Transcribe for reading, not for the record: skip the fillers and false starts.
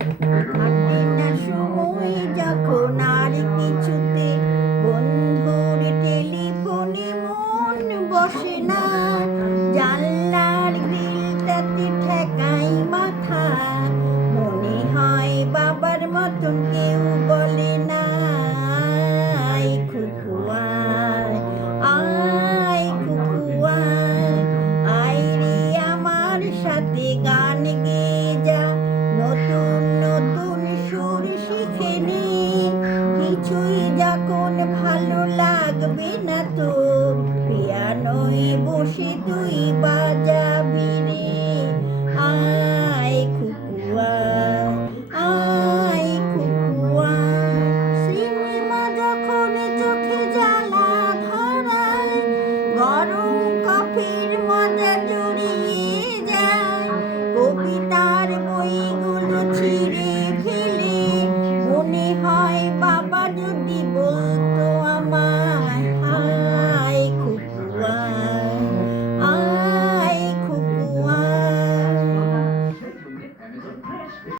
কাটে না সময় যখন আর কিছুতে, বন্ধুর টেলিফোনে মন বসে না, জানলার গ্রিলটাতে ঠেকাই মাথা, মনে হয় বাবার মতন কেউ বলে না, আয় খুকুয়া, আয় খুকুয়া, আয় রে আমার সাথে গান গেয়ে যা, নতুন নতুন সুর শিখে নে, কিছুই যখন ভালো লাগবে না তোর, পিয়ানোয় বসে তুই বাজাবি রে, আয় খুকুয়া, আয় খুকুয়া। সিনেমা যখন চোখে জ্বালা ধরায়, গরম কফির মজা জুড়িয়ে যায়, কবিতার বইগুলো ছিঁড়ে